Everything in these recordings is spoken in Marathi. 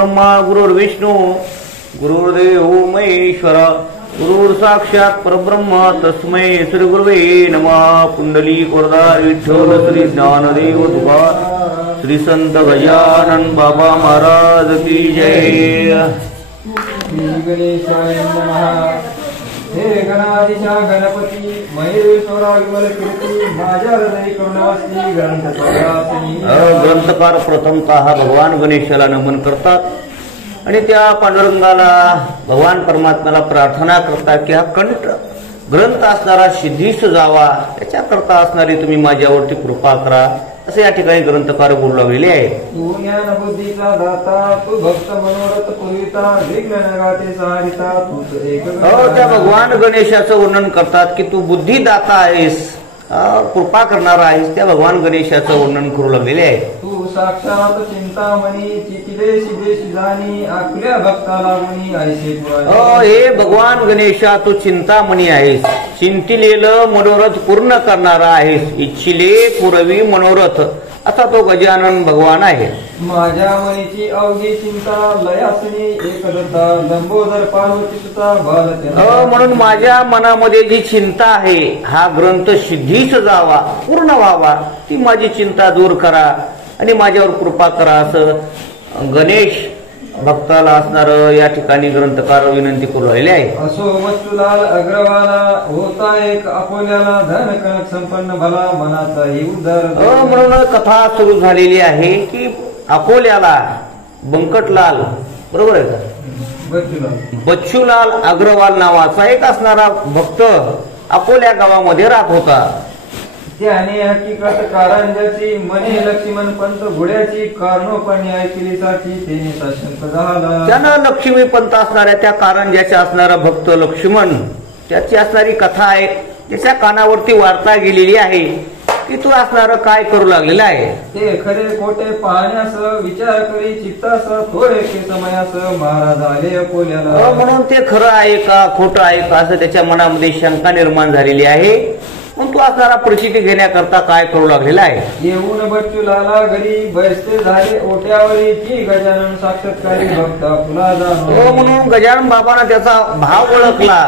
परब्रह्मा गुरुर्विष्णू गुरुर्देव महेश्वर गुरुर् साक्षात परब्रह्म तस्मै श्री गुरुवे नमः। पुंडलिक वरदार विठ्ठल श्री ज्ञानदेव तुकाराम श्री संत गजानन बाबा महाराज की जय। गणेशाय नमः। हे गणाधीशा गणपती महेश्वरा विमल कीर्ती माझ्या हृदय करुणावस्ती ग्रंथकारासनी। ग्रंथकार प्रथमतः हा भगवान गणेशाला नमन करतात आणि त्या पांडुरंगाला भगवान परमात्म्याला प्रार्थना करतात की हा कंठ ग्रंथ असणारा सिद्धीस जावा, त्याच्याकरता असणारी तुम्ही माझ्यावरती कृपा करा, असे या ठिकाणी ग्रंथकार बोलू लागलेले आहे। तू ज्ञान बुद्धीचा दाता, तू भक्त मनोरथ पुरविता, विघ्न नगाते सहारिता, तूच एक। त्या भगवान गणेशाचं वर्णन करतात की तू बुद्धिदाता आहेस, कृपा करणारा आहेस, त्या भगवान गणेशाचं वर्णन करू लागलेले आहे। तू साक्षात चिंतामणी, चितिदेशी देशी जाणी, आपल्या भक्ताला मुनी ऐसे पुराणे। हे भगवान गणेशा तू चिंतामणी आहेस, चिंतिलेलं मनोरथ पूर्ण करणारा आहेस, इच्छिले पुरवी मनोरथ असा तो गजानन भगवान आहे। माझ्या मनीची अवघी चिंता लयासनी एकदत्ता, लंबोदर पार्वती सुता बालत्या। म्हणून माझ्या मनामध्ये जी चिंता आहे हा ग्रंथ सिद्धीस जावा, पूर्ण व्हावा, ती माझी चिंता दूर करा आणि माझ्यावर कृपा करा, असं गणेश भक्ताला असणार या ठिकाणी ग्रंथकार विनंती करू राहिले आहे। असो वस्तुलाल अग्रवाला, होता एक अकोल्याला, धन कनक संपन्न भला, मनाचाही उदार। म्हणून कथा सुरू झालेली आहे की अकोल्याला बंकटलाल, बरोबर आहे का, बच्चूलाल अग्रवाल नावाचा एक असणारा भक्त अकोल्या गावामध्ये राहत होता। त्याने हकीकत कारंजाची, मने लक्ष्मण पंत घोड्याची, कारणोपणी ऐकली साठी तेने साशंक झाला। त्यानं लक्ष्मी पंत असणाऱ्या त्या कारंजाच्या असणारा भक्त लक्ष्मण, त्याची असणारी कथा आहे, त्याच्या कानावरती वार्ता गेलेली आहे की तू असणार काय करू लागलेला आहे। ते खरे खोटे पाहण्यास, विचार करी चित्तास, थोडे के समयास, महाराज आले अकोल्याला। म्हणून ते खरं आहे का खोटं आहे का असं त्याच्या मनामध्ये शंका निर्माण झालेली आहे, पण तू असणारा परिस्थिती घेण्याकरता काय करू लागलेला आहे। येऊन बच्चूलाला घरी बसते झाले ओट्यावरी, की गजानन साक्षात्कारी भक्ता फुला जाणो। म्हणून गजानन बाबांना त्याचा भाव ओळखला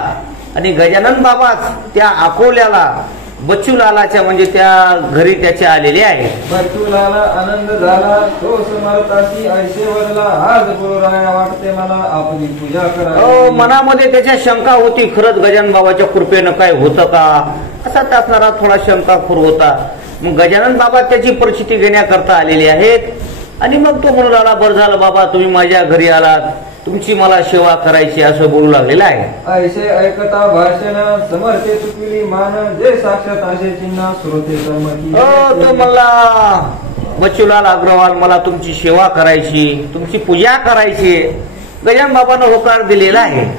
आणि गजानन बाबाच त्या अकोल्याला बच्चूलालाच्या म्हणजे त्या घरी त्याचे आलेले आहे। बच्चूलाला आनंद झाला, तो समर्थाशी ऐसे वरला, आज पुरोराया वाटते मला आपली पूजा करा। मनामध्ये त्याच्या शंका होती, खरंच गजानन बाबाच्या कृपेनं काय होतं का असा असणारा थोडा शंकाखोर होता। मग गजानन बाबा त्याची परिस्थिती घेण्याकरता आलेली आहेत आणि मग तो म्हणू लागला, बरं झालं बाबा तुम्ही माझ्या घरी आलात, तुमची मला सेवा करायची असं बोलू लागलेला आहे। ऐसे ऐकता भाषण, समर्थे चुकली मान, जे साक्षात असे चिन्ह श्रोते समती। तो म्हणला, बच्चूलाल अग्रवाल मला तुमची सेवा करायची, तुमची पूजा करायची, गजानन बाबांना होकार दिलेला आहे।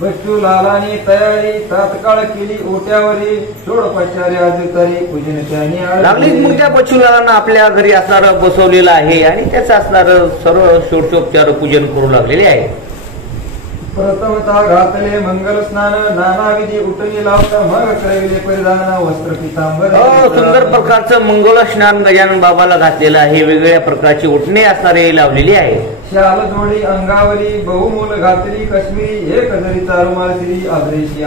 बच्चूलालाने तयारी तात्काळ केली ओट्यावरी, षोडोपचारे अधिकारी पूजन त्याने लागलीच। मग त्या बच्चूलालांना आपल्या घरी असणार बसवलेलं आहे आणि त्याचं असणार सर्व षोडशोपचार पूजन करू लागलेले आहे। प्रथमतः घातले मंगल स्नान, नानाविधी उठणी लावता, मग कळविले परिधान वस्त्र पितांबर। सुंदर प्रकारचं मंगल स्नान गजानन बाबाला घातलेलं आहे, वेगवेगळ्या प्रकारची उठणे असणारे लावलेली आहे। शाल जोडी अंगावरी, बहुमूल घातली काश्मीरी, एक जरीचा रुमाल श्री आदरेशी।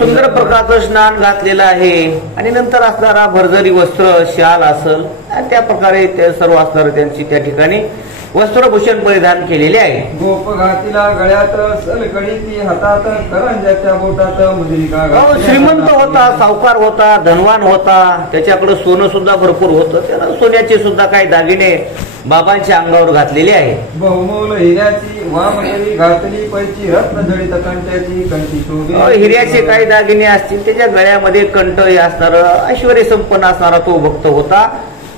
सुंदर प्रकारचं स्नान घातलेलं आहे आणि नंतर असणारा भरजरी वस्त्र शाल असल त्या प्रकारे ते सर्व असणार त्यांची त्या ठिकाणी वस्त्रभूषण परिधान केलेले आहे। गोप घातीला गळ्यात, सलकडी ती हातात, करंजाच्या बोटात मुद्रिका। श्रीमंत होता, सावकार होता, धनवान होता, त्याच्याकडे सोनं सुद्धा भरपूर होतं, त्याला सोन्याचे सुद्धा काही दागिने बाबांच्या अंगावर घातलेले आहे। बहुमूल हिऱ्याची वामकरी घातली, पैची रत्न जडित कंठ्याची कंठी शोभी। हिऱ्याचे काही दागिने असतील, त्याच्या गळ्यामध्ये कंठ हे असणार ऐश्वर्य संपन्न असणारा तो भक्त होता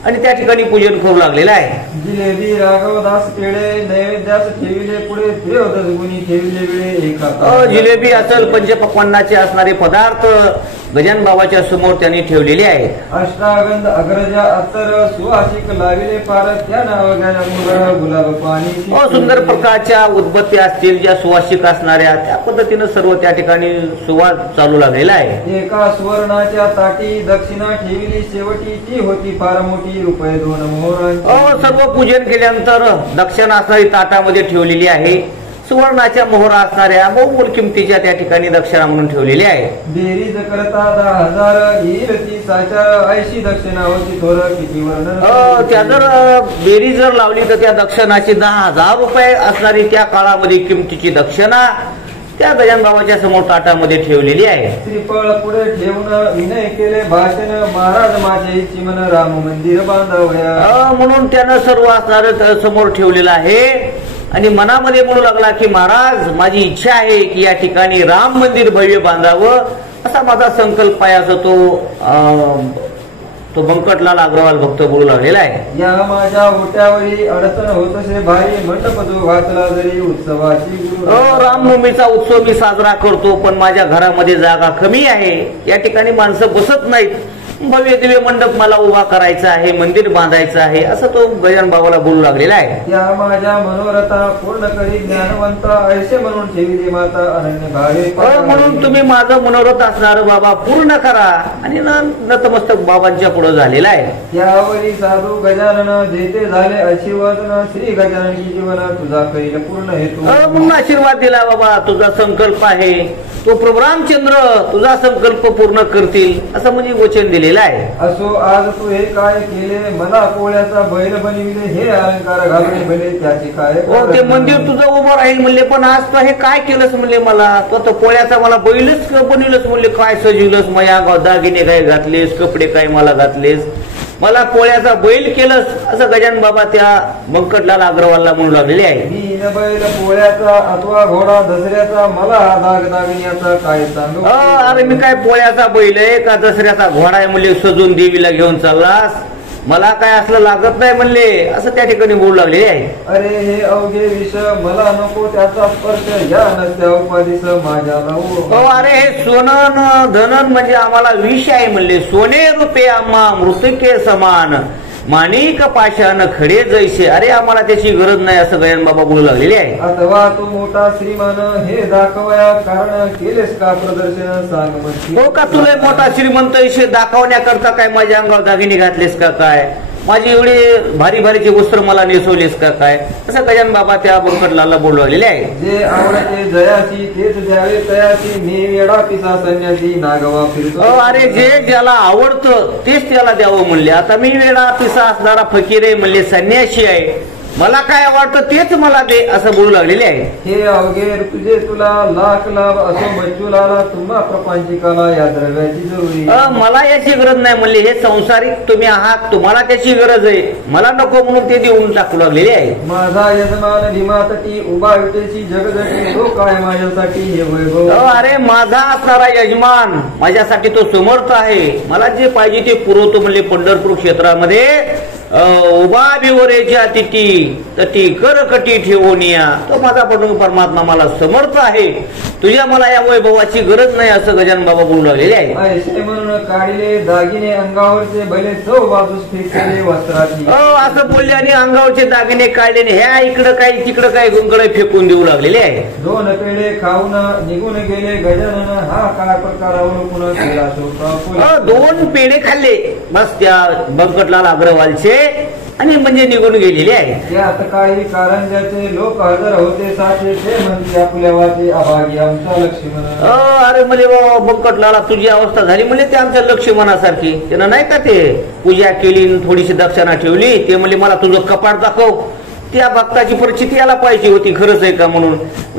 आणि त्या ठिकाणी पूजन करू लागलेला आहे। जिलेबी राघवदास पेढे, नैवेद्यास ठेविले पुढे, त्रयोदश गुणी ठेविले वेळे एका। जिलेबी असल पंचपक्वान्नाचे असणारे पदार्थ गजानन बाबाच्या समोर त्यांनी ठेवलेले आहेत। अष्टागंध अग्रजा अत्तर, सुवासिक लाविले पार, त्या नावाच्या गुलाब पाणी। सुंदर प्रकारच्या उदबत्त्या असतील ज्या सुवासिक असणाऱ्या, त्या पद्धतीनं सर्व त्या ठिकाणी सुवास चालू लागलेला आहे। एका सुवर्णाच्या ताटी दक्षिणा ठेविली शेवटी, ती होती फार मोठी होती रुपये 2 मोहरांची. सर्व पूजन केल्यानंतर दक्षिणा असणारी ताटामध्ये ठेवलेली आहे. सुवर्णाच्या मोहरा असणाऱ्या बहुमूल किमतीच्या त्या ठिकाणी दक्षिणा म्हणून ठेवलेली आहे. बेरीज करता 10,000 येईल ती 80 दक्षिणा होती थोर किती वर्णन. त्या जर बेरीज जर लावली तर त्या दक्षिणाची 10,000 रुपये असणारी त्या काळामध्ये किमतीची दक्षिणा त्या गजानन बाबाच्या समोर ताटामध्ये ठेवलेली आहे. श्रीफळ पुढे ठेवून विनय केले भाषण महाराज माझे इच्छी मन राम मंदिर बांधावया. म्हणून त्यानं सर्व असणार समोर ठेवलेलं आहे आणि मनामध्ये म्हणू लागला की महाराज माझी इच्छा आहे की या ठिकाणी राम मंदिर भव्य बांधावं असा माझा संकल्प आहे असं तो बंकटलाल अग्रवाल भक्त बोलू लागलेला आहे. या माझ्या ओट्यावरी अडचण होत असे भारी मंडप जो घातला जरी उत्सवाची. रामनवमीचा उत्सव मी साजरा करतो पण माझ्या घरामध्ये जागा कमी आहे. या ठिकाणी माणसं बसत नाहीत. भव्य दिव्य मंडप मला उभा करायचा आहे मंदिर बांधायचं आहे असं तो गजानन बाबाला बोलू लागलेला आहे. या माझ्या मनोरथा पूर्ण करी ज्ञानवंता ऐसे म्हणून ठेवली माता अनन्य भावे. म्हणून तुम्ही माझं मनोरथ असणार बाबा पूर्ण करा आणि नतमस्तक बाबांच्या पुढे झालेला आहे. यावरी साधू गजानन जेते झाले आशीर्वादन श्री गजानन जीवन तुझा करील पूर्ण हेतू. म्हणून आशीर्वाद दिला बाबा तुझा संकल्प आहे तो प्रभू रामचंद्र तुझा संकल्प पूर्ण करतील असं म्हणजे वचन दिलेलं आहे. असो आज तू हे काय केले मला पोळ्याचा बैल बनविले हे अलंकार घालून भले त्याची काय. ते मंदिर तुझं उभं राहील म्हणले पण आज तू हे काय केलंस म्हणले मला तो पोळ्याचा मला बैलच बनविलंच म्हणले काय सजविलंस माझ्या दागिने काय घातलेस कपडे काय मला घातलेस मला पोळ्याचा बैल केलंस असं गजानन बाबा त्या बंकटलाल अग्रवालला म्हणू लागलेले आहे. मी बैल पोळ्याचा अथवा घोडा दसऱ्याचा मला दागिन्याचा काय सांगू. अरे मी काय पोळ्याचा बैल आहे का दसऱ्याचा घोडा आहे म्हणले सजून देवीला घेऊन चाललास मला काय असलं लागत नाही म्हणले असं त्या ठिकाणी बोलू लागले आहे. अरे हे अवघे विष मला नको त्याचा स्पर्श या नसत्या उपाधीस माझ्या लावू. अरे हे सोनं धनन म्हणजे आम्हाला विष आहे म्हणले सोने रुपये आम्हा मृतके समान माणिक पाषाण खडे जैसे. अरे आम्हाला त्याची गरज नाही असं गजानन बाबा बोलू लागलेले आहे. अथवा तू मोठा श्रीमान हे दाखवया कारण केलेस का प्रदर्शन सांग. हो का तुला मोठा श्रीमंत विषय दाखवण्याकरता काय माझ्या अंगावर दागिने घातलेस का काय माझी एवढी भारी भारीचे वस्त्र मला नेसवलेस का काय असं गजानन बाबा त्या बंकटलालला बोलू लागलेले आहे. जे आवडते जयासी तेच द्यावे तयासी मी वेडा पिसा संन्यासी नागवा फिरतो. अरे जे ज्याला आवडतं तेच त्याला द्यावं म्हणले. आता मी वेडा पिसा असणारा फकीर आहे म्हणले संन्यासी आहे मला काय आवडतं तेच मला दे असं बोलू लागलेले आहे. हे अवघे तुझे तुला लाख लाभ असो बच्चूलाला तुम्हा प्रपंचिकाला या द्रव्याची जरुरी. मला याची गरज नाही म्हणले हे संसारिक तुम्ही आहात तुम्हाला त्याची गरज आहे मला नको म्हणून ते देऊन टाकू लागलेले आहे. माझा यजमान भीमातटी उभा विटेची जगदटी तो काय माझ्यासाठी हे वैभव. अरे माझा असणारा यजमान माझ्यासाठी तो समर्थ आहे मला जे पाहिजे ते पुरवतो म्हणले. पंढरपूर क्षेत्रामध्ये उभा बिवरेच्या तिटी तटी करकटी ठेवून या तो माझा परमात्मा मला समर्थ आहे तुझ्या मला या वैभवाची गरज नाही असं गजानन बाबा बोलू लागलेले आहे. ऐसे म्हणून काढले दागिने अंगावरचे भले चौ बाजूस फेकले वस्त्राची. असं बोलले आणि अंगावरचे दागिने काढले ह्या इकडं काही तिकडं काही गुंकडे फेकून देऊ लागलेले आहे. 2 पेढे खाऊन निघून गेले गजानन हा काय प्रकार अवलोकन केला शोका. 2 पेढे खाल्ले बस त्या बंकटलाल अग्रवालचे आणि म्हणजे निघून गेलेले आहे. यात काही कारंजाचे लोक हजर होते साचे ते म्हणते आपल्या वाचे अभागी आमचा लक्ष्मण. अरे म्हणजे बंकटलाला तुझी अवस्था झाली म्हणजे ते आमच्या लक्ष्मणासारखी त्यानं नाही का ते पूजा केली थोडीशी दक्षिणा ठेवली ते म्हणजे मला तुझं कपाट दाखव त्या भक्ताची परिस्थिती याला पाहिजे होती खरंच आहे का म्हणून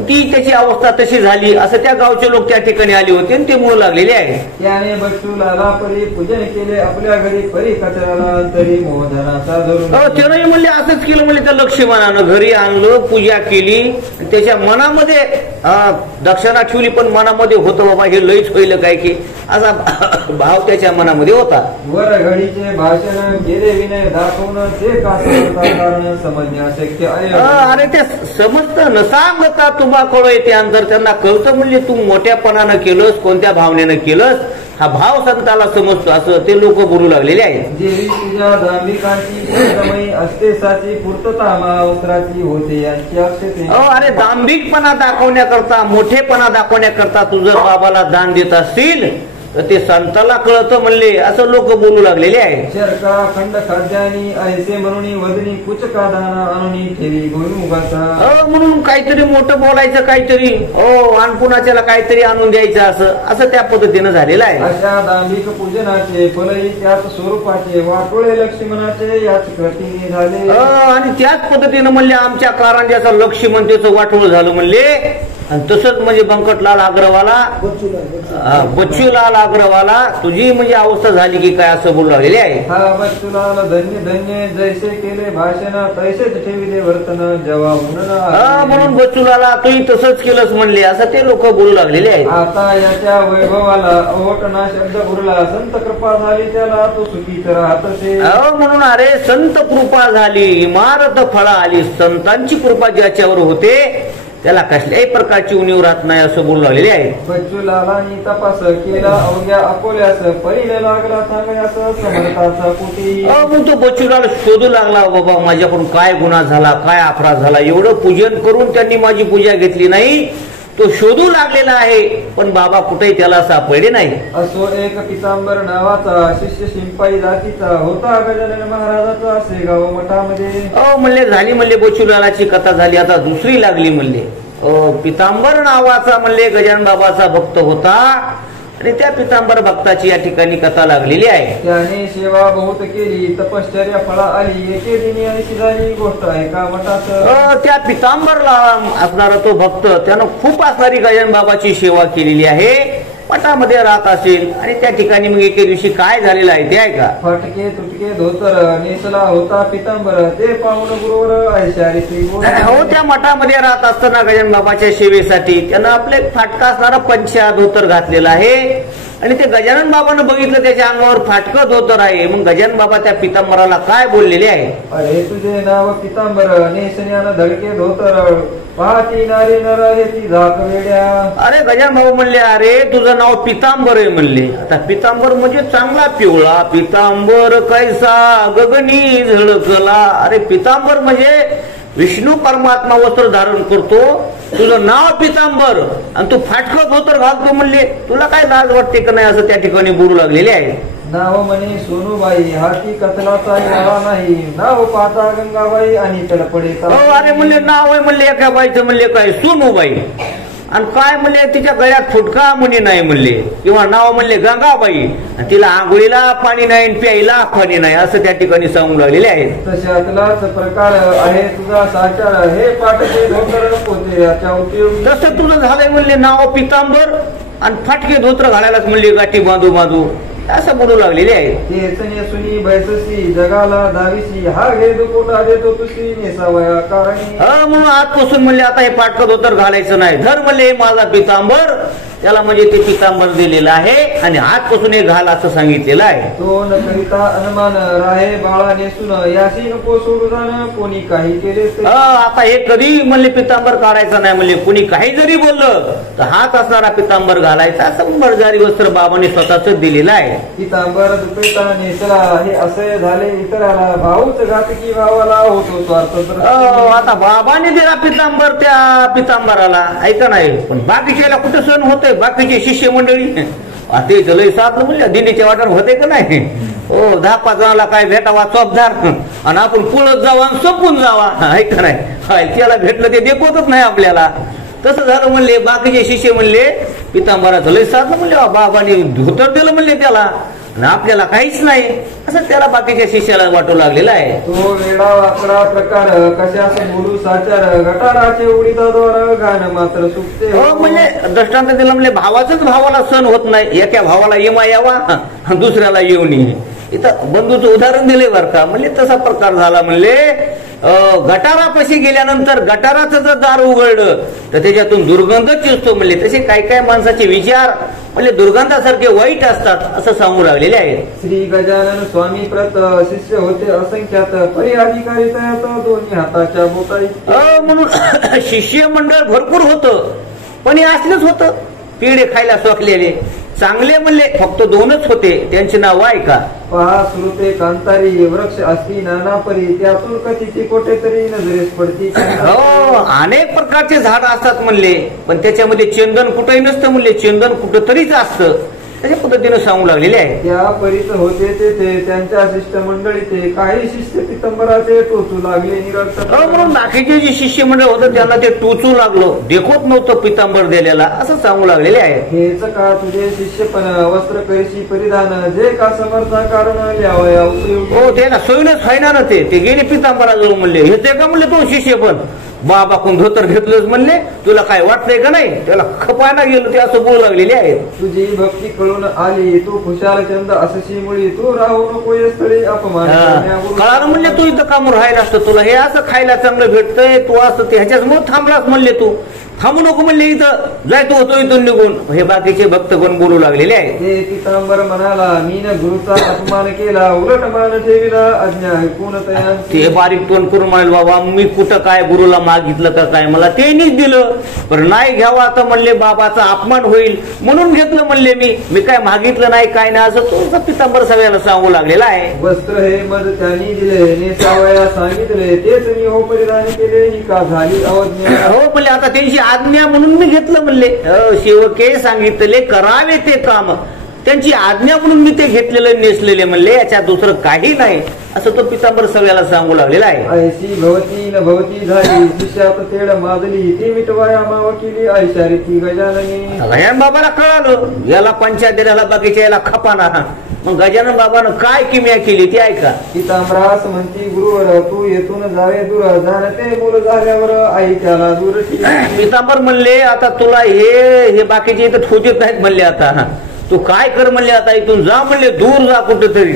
ती त्याची अवस्था तशी झाली असं त्या गावचे लोक त्या ठिकाणी आले होते आणि ते म्हणू लागलेले आहे. त्याने बच्चूलाला परी पूजन केले आपल्या घरी परी कचऱ्याला अंतरी मोहधनाचा धरून. त्याने म्हणले असंच केलं म्हणजे त्या लक्ष्मणानं घरी आणलं पूजा केली त्याच्या मनामध्ये दक्षिणा ठेवली पण मनामध्ये होतं बाबा हे लईच होईल काय की असा भाव त्याच्या मनामध्ये होता. वर घडीचे भाषण गेले विनय दाखवून ते कारण समजण्यास. अरे ते समजत न सांगता तुम्हा कळ येते अंतर त्यांना कळतं म्हणजे तू मोठ्यापणानं केलंस कोणत्या भावनेनं केलंस हा भाव संताला समजतो असं ते लोक बोलू लागलेले आहेत. देवी तुझ्या दांभिकांची असते साची पूर्तता मावस्त्राची होते यांची अक्षते. अरे दांभिकपणा दाखवण्याकरता मोठेपणा दाखवण्याकरता तुझं बाबाला दान देत असतील तर ते संताला कळतं म्हणले, असं लोक बोलू लागलेले आहेत. शर्का खंड खाद्यानी ऐसे म्हणून वदनी कुचका दाना आणून ठेवी भुईमुगाचा. म्हणून काहीतरी मोठं बोलायचं, काहीतरी अनपुणाच्याला काहीतरी आणून द्यायचं, असं त्या पद्धतीनं झालेलं आहे. अशा दांभिक पूजनाचे फलही त्याच स्वरूपाचे वाटोळे लक्ष्मणाचे याच कृतीने झाले. आणि त्याच पद्धतीनं म्हणले आमच्या कारंजाचं लक्ष्मण त्याचं वाटोळ झालं म्हणले. आणि तसंच म्हणजे बंकटलाल अग्रवाला, बच्चूलाल अग्रवाला तुझी म्हणजे अवस्था झाली की काय, असं बोलू लागलेले आहे. हा बच्चूलाल धन्य धन्य जैसे केले भाषण तैसेच ठेविले वर्तन जेव्हा म्हणून बच्चूलाला तूही तसंच केलंच म्हणले, असं ते लोक बोलू लागलेले आहेत. आता याच्या वैभवाला ओटना शब्द उरला संत कृपा झाली त्याला तो सुखीच राहतसे. म्हणून अरे संत कृपा झाली, इमारत फळा आली. संतांची कृपा ज्याच्यावर होते त्याला कसल्याही प्रकारची उणीव राहत नाही, असं बोलू लागलेले आहे. बच्चूलालानी तपास केला अवघ्या अकोल्यास पहिले लागला सांगण्यास समर्थाचा कुटी. मग तो बच्चूलाल शोधू लागला, बाबा माझ्याकडून काय गुन्हा झाला, काय अपराध झाला. एवढं पूजन करून त्यांनी माझी पूजा घेतली नाही, तो शोधू लागलेला आहे, पण बाबा कुठेही त्याला सापडले नाही. असो एक पितांबर नावाचा शिष्य शिंपाई जातीचा होता गजानन महाराजाचा असे गाव मठामध्ये. म्हणले झाली म्हणले बच्चूलालाची कथा झाली, आता दुसरी लागली म्हणले. पितांबर नावाचा म्हणले गजानन बाबाचा भक्त होता आणि त्या पितांबर भक्ताची या ठिकाणी कथा लागलेली आहे. त्याने सेवा बहुत केली तपश्चर्या फळा आली एके दिनी अशी झाली गोष्ट आहे का मठात. त्या पितांबरला असणारा तो भक्त त्यानं खूप असणारी गजानन बाबाची सेवा केलेली आहे, मठामध्ये राहत असेल. आणि त्या ठिकाणी मग एके दिवशी काय झालेलं आहे ते आहे का. फटके तुटके धोतर नेसला होता पितांबर ते पाहुण गुरुवर ऐशारी. हो, त्या मठामध्ये राहत असताना गजानन बाबाच्या सेवेसाठी त्यानं आपले फाटका असणारा पंचा धोतर घातलेला आहे. आणि ते गजानन बाबानं बघितलं त्याच्या अंगावर फाटकं धोतर आहे. मग गजानन बाबा त्या पितांबराला काय बोललेले आहे. अरे तुझे नाव पितांबर नेसण्यानं धडके धोतर पाहती नारी नर ती झाक वेड्या. अरे गजानन बाबा म्हणले अरे तुझं नाव पितांबर आहे म्हणले. आता पितांबर म्हणजे चांगला पिवळा, पितांबर कैसा गगनी झळकला. अरे पितांबर म्हणजे विष्णू परमात्मा वस्त्र धारण करतो, तुझं नाव पितांबर आणि तू फाटकं धोतर घालतो म्हणले, तुला काय लाज वाटते का नाही, असं त्या ठिकाणी बोलू लागलेले आहे. नाव म्हणे सोनूबाई हाती कथलाचा यावा नाही, नाव पाहता गंगाबाई आणि तडपडे. अरे म्हणले नाव आहे म्हणले एका बाईचं म्हणले काय सोनूबाई, आणि काय म्हणले तिच्या गळ्यात फुटका म्हणे नाही म्हणले, किंवा नाव म्हणले गंगाबाई, तिला आंघोळीला पाणी नाही प्यायला पाणी नाही, असं त्या ठिकाणी सांगून लागलेले आहेत. तशातलाच प्रकार आहे तुझा साचार हे पाठके धोतर पोते याच्या उपयोग. तसं तुझं झालंय म्हणले नाव पितांबर आणि फाटके धोत्र घालायलाच म्हणले गाठी बांधू बांधू, असं बोलू लागलेले आहे. सुनी बैससी जगाला दाविसी हा घे दुकोटा देतो तुझी नेसावया कारणी. म्हणून आजपासून म्हणले आता हे फाटकं धोतर घालायचं नाही, धर म्हणले माझा पितांबर, त्याला म्हणजे ते पितांबर दिलेलं आहे आणि आजपासून हे घाल असं सांगितलेलं आहे. तो न करिता अनुमान राहे बाळा नेसून याशी नको सोडू जाणं कोणी काही केले. आता हे कधी म्हणले पितांबर काढायचं नाही म्हणले, कोणी काही जरी बोललं तर हात असणारा पितांबर घालायचा, असं बरजारी वस्त्र बाबांनी स्वतःच दिलेलं आहे. पितांबर दुपेता नेसला हे असे झाले इतराला भाऊच घातकी भावाला होतो स्वार्थ. आता बाबाने दिला पितांबर त्या पितांबराला, ऐका नाही, पण बाकीच्याला कुठे सण होतंय. बाकीचे शिष्य मंडळी ते लय साधलं म्हणजे दिंडीच्या वाटावर होते का नाही. हो 10-5 जणाला काय भेटावा चोपदार आणि आपण पुळत जावा आणि संपून जावा, ऐका नाही, त्याला भेटलं ते देखवतच नाही आपल्याला. तसं झालं म्हणले, बाकीचे शिष्य म्हणले पितांबराचं लय साधलं म्हणले, बाबाने धोतर दिलं म्हणले त्याला आणि आपल्याला काहीच नाही, असं त्याला बाकीच्या शिष्याला वाटू लागलेला आहे. तो वेडा वाकडा प्रकार कशास बोलू साचार गटाराचे उडीचा द्वार गाणं मात्र सुटते. हो म्हणजे दृष्टांत दिलं म्हणले भावाचाच भावाला सण होत नाही, एका भावाला येमा यावा दुसऱ्याला येऊ नये. इथं बंधूचं उदाहरण दिले बरं का, म्हणजे तसा प्रकार झाला. म्हणले गटारापाशी गेल्यानंतर गटाराचं जर दार उघडलं तर त्याच्यातून दुर्गंधच शिजतो म्हणले. तसे काही काही माणसाचे विचार म्हणजे दुर्गंधासारखे वाईट असतात, असं सांगू लागलेले आहेत. श्री गजानन स्वामी प्रत शिष्य होते असंख्यात परी अधिकारी तयात दोन्ही हाताच्या बोटाई. म्हणून शिष्य मंडळ भरपूर होतं, पण हे असलेच होतं पेढे खायला सोकलेले. चांगले म्हणले फक्त 2च होते, त्यांचे नाव आहे का. पहा श्रुते कांतारी वृक्ष असती नाना परी त्यातून कधीची कोठेतरी नजरेस पडती. हो अनेक प्रकारचे झाड असतात म्हणले, पण त्याच्यामध्ये चंदन कुठेही नसतं म्हणले, चंदन कुठंतरीच असतं. त्याच्या पद्धतीने सांगू लागलेले आहे. त्या परीच होते ते त्यांच्या शिष्टमंडळी ते काही शिष्य पितंबराचे टोचू लागले निरर्थक. म्हणून बाकीचे जे शिष्यमंडळ होतं त्यांना ते टोचू लागलं, देखवत नव्हतं पितांबर दिलेला असं सांगू लागलेले आहे. हेच का तुझे शिष्य पण वस्त्र करीशी परिधान जे का समर्था कारण लिहावया उपयोग. हो त्याला सोयीनच फायना ना ते गेले पितांबराजवळ म्हणले, हे ते का म्हणले तो शिष्य पण बाबाकडून धोतर घेतलंच म्हणले, तुला काय वाटतंय का नाही, त्याला खपायला गेलो ते असं बोलू लागलेले आहेत. तुझी भक्ती कळून आली तू खुशाल चंद असशी मुळी तू राहू नको या स्थळी अपमान. कळालं म्हणले तू इथं कामून राहिला असतं, तुला हे असं खायला चांगलं भेटतंय, तू असं ते ह्याच्यासमोर थांबलास म्हणले, तू थांबू नको म्हणले, इथं जाय तू होतो इथून निघून. हे बाकीचे भक्त पण बोलू लागलेले आहेत. ते पितांबर म्हणाला मी न गुरुचा अपमान केला उलट मान ठेविला आज्ञा ऐकून ते बारीक तोंड करून म्हणाल बाबा मी कुठं काय गुरुला मागितलं का काय, मला तेनीच दिलं, पण नाही घ्यावं आता म्हणले, बाबाचा अपमान होईल म्हणून घेतलं म्हणले, मी काय मागितलं नाही काय नाही असं तो पितांबर सगळ्यांना सांगू लागलेला आहे. वस्त्र हे मध त्यांनी दिले नेसावया सांगितले तेच मी हो परिधान केले ही का झाली अवज्ञा. हो म्हणले आता त्यांची आज्ञा म्हणून मी घेतलं म्हणले, सेवके सांगितले करावे ते काम, त्यांची आज्ञा म्हणून मी ते घेतलेलं नेसलेले म्हणले, याच्यात दुसरं काही नाही असं तो पितांबर सगळ्याला सांगू लागलेला आहे. ऐशी भवती न भवती झाली शिष्यात तेड माजली ती मिटवाया माव केली ऐशारी ती गजाननी. गजानन बाबाला कळालं याला पंचायत दिल्याला बाकीच्या याला खपाना, मग गजानन बाबानं काय किमया केली ती ऐका. पितांबरास म्हणती गुरुवर तू येथून जावे दूर जाणते मूल झाल्यावर आई त्याला दूर. पितांबर म्हणले आता तुला हे बाकीचे इथं ठोचत नाहीत म्हणले, आता तू काय कर म्हणले, आता इथून जा म्हणले, दूर जा कुठेतरी.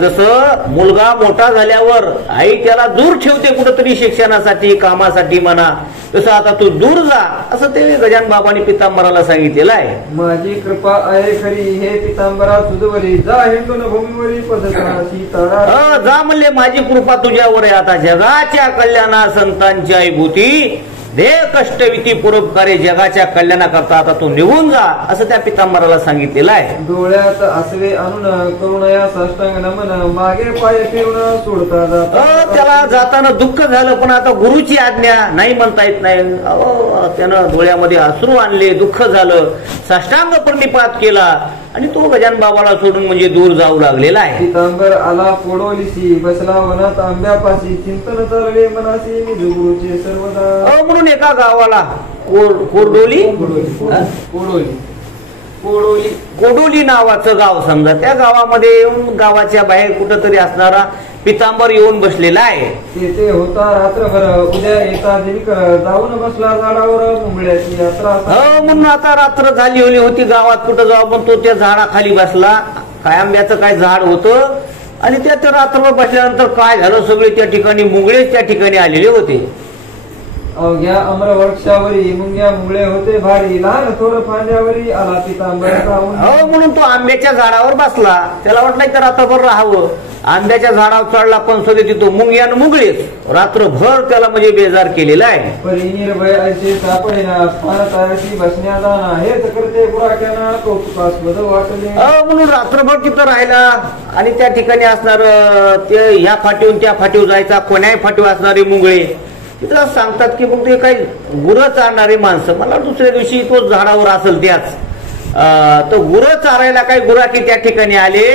जसं मुलगा मोठा झाल्यावर आई त्याला दूर ठेवते कुठेतरी शिक्षणासाठी कामासाठी म्हणा, तसं आता तू दूर जा असं ते गजानन बाबांनी पितांबराला सांगितलेलं आहे. माझी कृपा आहे खरी हे पितांबरा तुझवरी जा हिंदून भूमीवरी पदकाशी तारा. जा म्हणले माझी कृपा तुझ्यावर आहे, आता जगाच्या कल्याणा संतांची आईभूती दे कष्टविती पुरपकारे जगाच्या कल्याणाकरता आता तू निघून जा असं त्या पितांबराला सांगितलेलं आहे. डोळ्यात आसवे आणून करुणया साष्टांग नमन मागे पाय फिरून सोडता जाता. त्याला जाताना दुःख झालं पण आता गुरुची आज्ञा नाही म्हणता येत नाही. त्यानं डोळ्यामध्ये अश्रू आणले, दुःख झालं, साष्टांग प्रणिपात केला आणि तो गजानन बाबाला सोडून म्हणजे दूर जाऊ लागलेला आहे. पितांबर आला पोडोलीशी बसला वनात आंब्यापाशी चिंतन चालले मनाशी मी गुरुचे सर्वदा. म्हणून एका गावाला कोडोली नावाचं गाव समजा, त्या गावामध्ये गावाच्या बाहेर कुठंतरी असणारा पितांबर येऊन बसलेला आहे. तेथे होता रात्रभर उद्या येता दिनकर जाऊन बसला झाडावर मुंबळ्याची यात्रा. म्हणून आता रात्र झाली होती गावात कुठं जाऊ, पण तो त्या झाडाखाली बसला. काय आंब्याचं काय झाड होतं आणि त्या रात्रभर बसल्यानंतर काय झालं, सगळे त्या ठिकाणी मुंगळेच त्या ठिकाणी आलेले होते. अवघ्या अम्रवृक्षावरी मुंग्या मुंगळे होते भारी लहान थोडं फांद्यावरी आला पितांबराचा. म्हणून तो आंब्याच्या झाडावर बसला, त्याला वाटलं तर रात्रभर राहावं. आंब्याच्या झाडावर चढला पण सगळे तिथं मुंग्यान मुंगळेच रात्रभर त्याला म्हणजे बेजार केलेला आहे. परी निर्भय ऐसे सापडेना स्थानतायाशी बसण्या जाणा हेच करते बुराक्याना कौतुकास्पद वाटले. म्हणून रात्रभर तिथं राहिला आणि त्या ठिकाणी असणार ते ह्या फाटीहून त्या फाटीवर जायचा, कोण्याही फाटीवर असणारे मुंगळे तिथं सांगतात की मग ते काही गुरं चारणारी माणसं, मला दुसऱ्या दिवशी तो झाडावर असेल त्याच तर गुरं चारायला काही गुराखी त्या ठिकाणी आले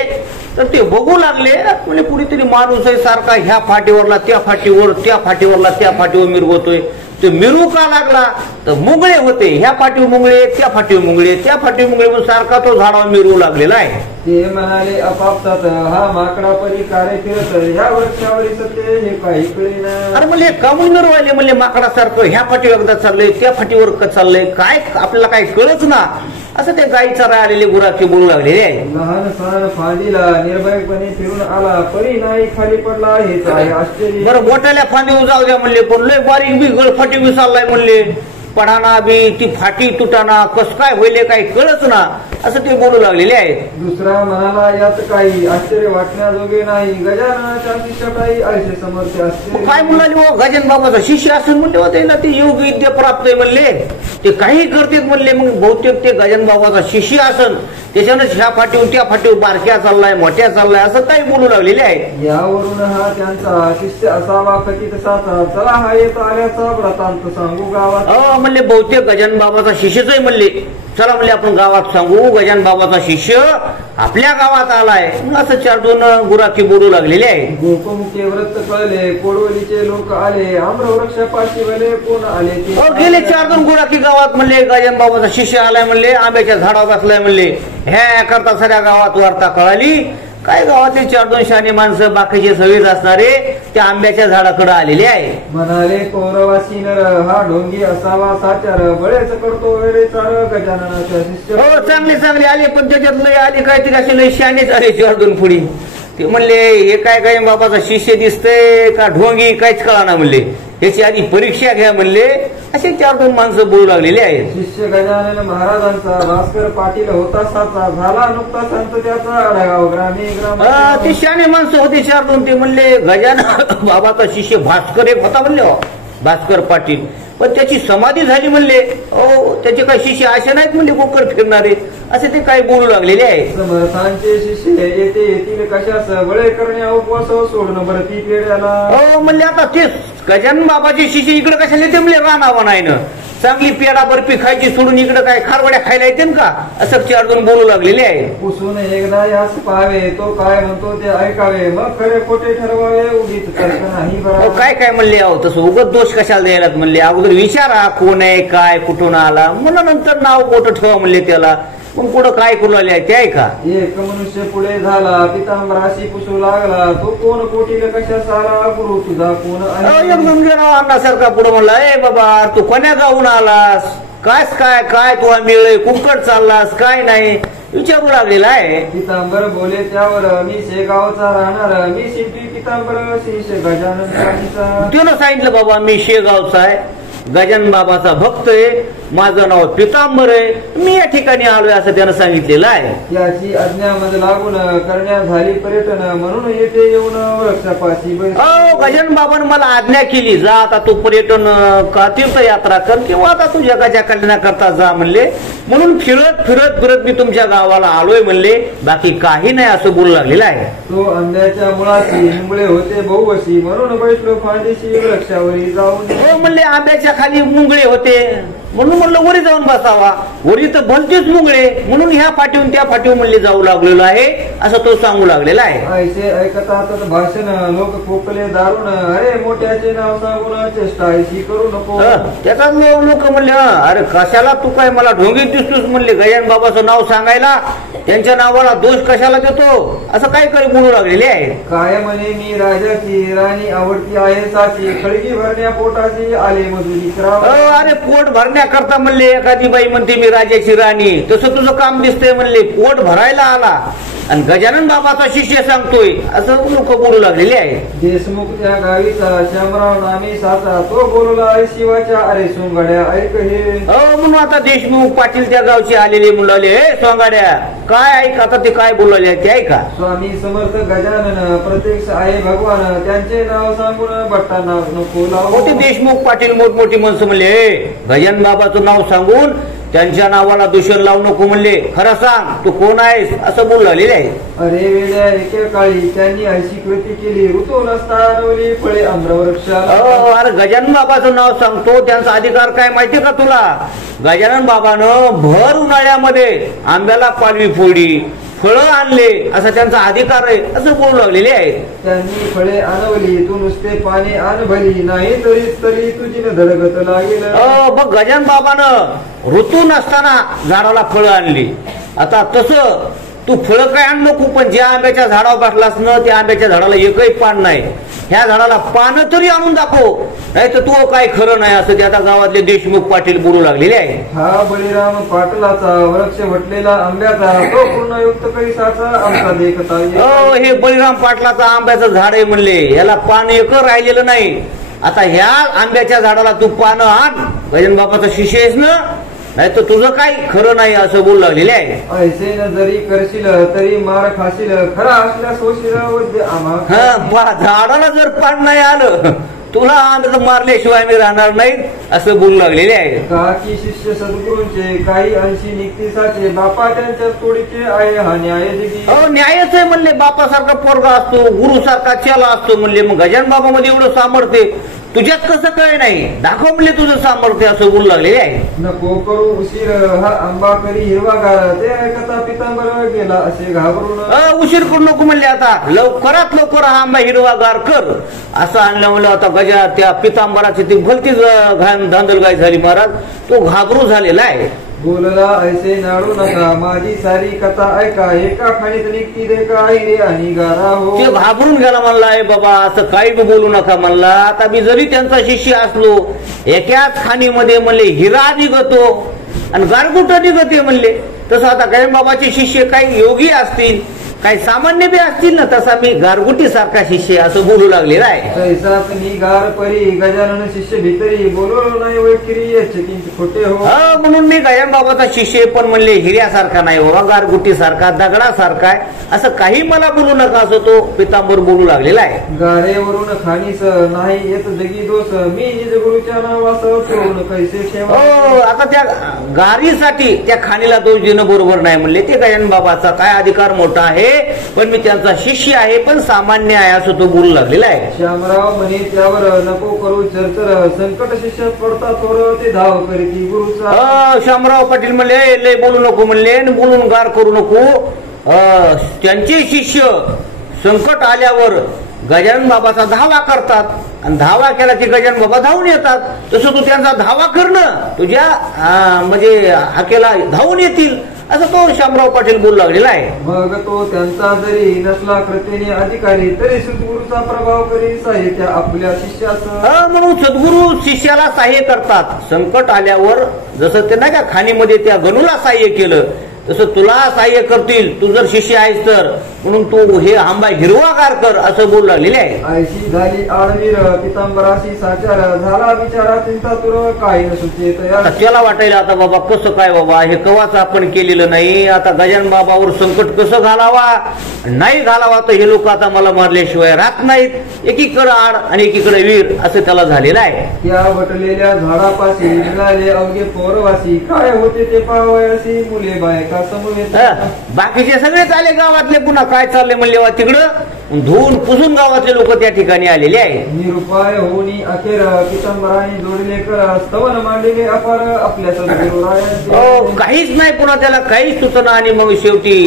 तर ते बघू लागले म्हणजे कुणीतरी माणूस आहे सारखा ह्या फाटीवरला त्या फाटीवर, त्या फाटीवरला त्या फाटीवर मिरवतोय. ते मिरू का लागला तर मुंगळे होते, ह्या फाटीवर मुंगळे, त्या फाटीवर मुंगळे, त्या फाटीवर मुंगळे म्हणून सारखा तो झाडावर मिरवू लागलेला आहे. ते म्हणाले आपापसात हा माकडा परी कार्य फिरत ह्या वृक्षावरी सत्य हे काही कळेना. अरे म्हणले कामून मिरवायले म्हणले माकडासारखं, ह्या फाटीवर एकदा चाललंय, त्या फाटीवर चाललंय, काय आपल्याला काही कळच ना असं ते गाई चरा आलेले गुराखी बोलू लागलेले आहे. लहान सहान फांदीला निर्भयपणे फिरून आला परी नाही खाली पडला हेच आहे आश्चर्य. बरं मोठ्याला फांदी जाऊ द्या म्हणले, पण लय बारीक बी गळफाटी बी चाललाय म्हणले, पडाना बी ती फाटी तुटाना कस काय होईल काही कळच ना असं ते बोलू लागलेले आहेत. दुसरा म्हणाला यात काही आश्चर्य वाटण्याजोगे नाही गजाननाच्या शिष्याताई ऐसे समर्थ आश्चर्य. काय म्हणाले गजानन बाबाचा शिष्य असून म्हणले होते ना ते योग विद्या प्राप्त आहे म्हणले, ते काही करतेत म्हणले. मग बहुतेक ते गजानन बाबाचा शिष्य असन त्याच्यानंच ह्या फाटीहून त्या फाटीवर बारक्या चाललाय, मोठ्या चाललाय असं काही बोलू लागलेले आहे. यावरून हा त्यांचा शिष्य असावा कथित साचा चला हा येत आल्याचा व्रतांत सांगू गावात. म्हणले बहुतेक गजानन बाबाचा शिष्यच आहे म्हणले, चला म्हणले आपण गावात सांगू गजानन बाबाचा शिष्य आपल्या गावात आलाय. मग असं 4-2 गुराखी बोलू लागलेले आहे. गोपमुखे व्रत कळले, कोडवलीचे लोक आले, आम्रवृक्षापाशी भले कोण आले ते गेले 4-2 गुराखी गावात म्हणले गजानन बाबाचा शिष्य आलाय म्हणले, आंब्याच्या झाडावर बसलाय म्हणले. ह्या करता साऱ्या गावात वार्ता कळाली. काय गावातले 4-2 शहाणे माणसं बाकीचे सगळेच असणारे त्या आंब्याच्या झाडाकडे आलेले आहे. म्हणाले कौरवासी नर हा ढोंगी असावा साचार, बळेच करतो वेळेचार गजाननाच्या शिष्य. हो चांगले आले, पण त्याच्यात लय आले काय ते असे लय शहाणेच आले 4-2 पुढे. ते म्हणले हे काय काय बाबाचा शिष्य दिसतंय का ढोंगी काहीच कळाना म्हणले, याची आधी परीक्षा घ्या म्हणले. असे 4-2 माणसं बोलू लागलेले आहेत. शिष्य गजानन महाराजांचा भास्कर पाटील होता साचा, झाला नुकता संत त्याचा आडगाव ग्रामी ग्राम. ते शहाणे माणसं होते 4-2. ते म्हणले गजानन बाबाचा शिष्य भास्कर एक होता म्हणले, भास्कर पाटील, पण त्याची समाधी झाली म्हणले. त्याचे काही शिष्य असे नाहीत म्हणले कोकर फिरणारे, असे ते काही बोलू लागलेले आहे. समर्थांचे शिष्य येते येतील कशास, बळे करण्या उपवास सोडणं भरती पेड्याला. म्हणले आता ते गजानन बाबाचे शिष्य इकडे कशाला येते म्हणले, रानावा नाही ना, चांगली पेडा बर्फी खायची सोडून इकडे काय खारवड्या खायला येते का, असं 4-2 बोलू लागलेले आहे. पुसून एकदा यास पाहावे, तो काय म्हणतो ते ऐकावे, मग खरे खोटे ठरवावे, उगीच तर्क नाही. काय म्हणले आहो तसं उगत दोष कशाला द्यायला म्हणले, अगोदर विचारा कोण आहे काय कुठून आला, म्हणून नंतर नाव कोठं ठेवा म्हणले त्याला. मग पुढं काय करू लागले ते आहे का. एक मनुष्य पुढे झाला, पितांबराशी पुसू लागला, तो कोण कोटीला कशास आला, गुरु तुझा कोण. अण्णासारखा पुढे म्हणला, ए बाबा तू कोण्या गावून आलास, काय तुला मिळलंय, कुंकड चाललास काय नाही विचारू लागलेला आहे. पितांबर बोले त्यावर, मी शेगावचा राहणार, मी शिंपी पितांबर शिष्य गजानन स्वामीचा. त्यानं सांगितलं बाबा मी शेगावचा आहे, गजानन बाबाचा भक्त आहे, माझं नाव पितांबर आहे, मी या ठिकाणी आलोय असं त्यानं सांगितलेलं आहे. याची आज्ञामध्ये लागून करण्यात झाली पर्यटन, म्हणून येथे येऊन वृक्षापाशी. गजानन बाबानं मला आज्ञा केली, जा आता तू पर्यटन तीर्थयात्रा कर किंवा आता तू जगाच्या कल्याणाकरता जा म्हणले, म्हणून फिरत मी तुमच्या गावाला आलोय म्हणले, बाकी काही नाही असं बोलू लागलेलं आहे. तो आंब्याच्या मुळाशी मुंगळे होते बहुवशी, म्हणून बैठलो फांदीशी वृक्षावरी जाऊन. म्हणले आंब्याच्या खाली मुंगळे होते, म्हणून म्हणलं वरी जाऊन बसावा, वरी तर भलतेच मुंगळे, म्हणून ह्या फाटीहून त्या फाटीहून म्हणले जाऊ लागलेलो आहे असं तो सांगू लागलेला आहे. ऐसे ऐकतात भाषण लोक कोकले दारुण, अरे मोठ्याचे नाव सांगून चेष्टा ऐशी करू नको. त्याचाच लोक म्हणले अरे कशाला तू काय मला ढोंगीत दिसतोस म्हणले, गजानन बाबाचं नाव सांगायला त्यांच्या नावाला दोष कशाला देतो असं काय काही बोलू लागलेले आहे. काय म्हणे मी राजाची राणी आवडती आहे साची, खळगी भरण्या पोटाची आले मजुरी करा. अरे पोट भरण्याकरता म्हणले एखादी बाई म्हणते मी राजाची राणी, तसं तुझं काम दिसतंय म्हणले, पोट भरायला आला आणि गजानन बाबाचा शिष्य सांगतोय असं लोक बोलू लागलेले आहे. देशमुख त्या गावीचा शामराव नामी साचा, तो बोलला शिवाच्या अरे सोंगाड्या ऐक हे. म्हणून आता देशमुख पाटील त्या गावचे आलेले मुलाले, हे सोंगाड्या काय ऐक आता ते काय बोलले ते ऐका. स्वामी समर्थ गजानन प्रत्यक्ष आहे भगवान, त्यांचे नाव सांगून बट्टा नाव नको लावू. ते देशमुख पाटील मोठमोठी माणसं म्हणले गजानन बाबाचं नाव सांगून त्यांच्या नावाला दूषण लावू नको म्हणले, खरं सांग तू कोण आहेस असं बोलू लागलेले आहे. अरे वेड्या एके काळी त्यांनी अशी कृती केली, ऋतू नसता अडवली फळे आम्रवृक्षाला. अरे गजानन बाबाचं नाव सांगतो, त्यांचा अधिकार काय माहितीये का तुला. गजानन बाबानं भर उन्हाळ्यामध्ये आंब्याला पालवी फोडली, फळं आणले असा त्यांचा अधिकार आहे असं बोलू लागलेले आहेत. त्यांनी फळे आणवली, तू नुसते पाणी आण भली, नाही तरी तुझी धडगत लागेल. बघ गजानन बाबानं ऋतू नसताना झाडाला फळं आणली, आता तसं तू फळं काय आण नको, पण ज्या आंब्याच्या झाडावर बसलास ना त्या आंब्याच्या झाडाला एकही पान नाही, ह्या झाडाला पानं तरी आणून दाखव, नाही तर तू काय खरं नाही असं ते आता गावातले देशमुख पाटील बोलू लागलेले आहे. हा बळीराम पाटलाचा वृक्ष वटलेला आंब्याचा, तो पूर्णयुक्त कैसाचा आमचा देखता. हे बळीराम पाटलाचा आंब्याचं झाड आहे म्हणले, याला पान एक राहिलेलं नाही, आता ह्या आंब्याच्या झाडाला तू पानं आण, गजानन बाबाचा शिष्य आहेस ना, नाही तर तुझं काही खरं नाही असं बोलू लागलेले आहे. ऐसे जरी करशील तरी मार खाशील, खरा असल्यास होशील वैद्य आम्हा. झाडाला जर पान नाही आलं तुला मारल्याशिवाय मी राहणार नाही असं बोलू लागलेले आहे. का की शिष्य सद्गुरूंचे काही अंशी निघतीसाचे, बापा त्यांच्या तोडीचे आहे हा न्याय दिली. न्यायच आहे म्हणले, बापासारखा पोरगा असतो, गुरु सारखा चेला असतो म्हणले, मग गजानन बाबा मध्ये एवढं सामर्थ्य तुझ्यात कसं काय नाही, दाखव म्हणले तुझं सामर्थ्य, असं बोलू लागलेले आहे. नको करू उशीर, हा आंबा करी हिरवागार, ते ऐकता पितांबर गेला असे घाबरून. उशीर करू नको म्हणले, आता लवकरात लवकर हा आंबा हिरवागार कर असं आणलं म्हणलं. आता गजा त्या पितांबराची ती भलतीच धांदलगाय झाली महाराज, तो घाबरू झालेला आहे. बोलला ऐसे नाडू नका, माझी सारी कथा ऐका, एका खाणीत निघती रे काही रे आणि गारा हो. ते घाबरून गेला म्हणला, आहे बाबा असं काही बी बोलू नका म्हणला. आता मी जरी त्यांचा शिष्य असलो, एकाच खाणीमध्ये म्हणले हिरा निघतो आणि गारगुट निघते म्हणले. तसं आता गजानन बाबाचे शिष्य काही योगी असतील, काही सामान्य बी असतील ना, तसा मी गारगुटी सारखा शिष्य असं बोलू लागलेला आहे. तैसाच गार परी गजानन शिष्य भीतरी, बोललो नाही वैखरी खोटे हो. म्हणून मी गजानन बाबाचा शिष्य, पण म्हणले हिऱ्यासारखा नाही बाबा, गारगुटी सारखा, दगडासारखा आहे, असं काही मला बोलू नका असं तो पितांबर बोलू लागलेला आहे. गारेवरून खाणीस नाही येत जगी दोष, मी निज गुरुच्या नावासह ठेवून कैसे ठेवा. आता त्या गारीसाठी त्या खाणीला दोष देणं बरोबर नाही म्हणले. ते गजानन बाबाचा काय अधिकार मोठा आहे, पण मी त्यांचा शिष्य आहे, पण सामान्य आहे असं तो बोलू लागलेला आहे. श्यामराव म्हणे त्यावर नको करू चर्चर, संकट शिष्य पडता थोडं ते धाव करीती गुरुचा. श्यामराव पाटील म्हणले लय बोलू नको म्हणले, आणि बोलून गार करू नको. त्यांचे शिष्य संकट आल्यावर गजानन बाबाचा धावा करतात, आणि धावा केला की गजानन बाबा धावून येतात. तसं तू त्यांचा धावा करणं, तुझ्या म्हणजे हाकेला धावून येतील असं तो श्यामराव पाटील बोलू लागलेला आहे. मग तो त्यांचा जरी नसला कृतीने अधिकारी, तरी सद्गुरूचा प्रभाव करी साहित्य आपल्या शिष्यास. म्हणून सद्गुरू शिष्याला सहाय्य करतात. संकट आल्यावर जसं ते नाही का खाणीमध्ये त्या गणूला सहाय्य केलं, तसं तुला सहाय्य करतील, तू जर शिष्य आहेस तर. म्हणून तू हे आंबा हिरवागार कर असं बोलू लागलेले आहे. ऐशी झाली आडवीर, पितांबराशी साचार, झाला विचारा चिंता तुर, काही न सुचेत. त्याला वाटायला आता बाबा कसं काय बाबा, हे कवाच आपण केलेलं नाही, आता गजानन बाबावर संकट कसं घालावा, नाही घालावा तर हे लोक आता मला मारल्याशिवाय राहत नाहीत. एकीकडे आड आणि एकीकडे वीर असं त्याला झालेलं आहे. त्या वटलेल्या झाडापाशी मिळाले अवघे पोरवासी, काय होते ते पाहावयासी, मुले बायका समवेत. बाकीचे सगळेच आले गावातले, पुन्हा काय चालले म्हणले वा तिकडं धुवून पुसून गावातले लोक त्या ठिकाणी आलेले आहेत. निरुपाय होनी अखेर पितांबराने जोडले कर, स्तवन मांडले अपार आपल्या सद्गुरू. काहीच नाही पुन्हा त्याला काहीच सुचना, आणि मग शेवटी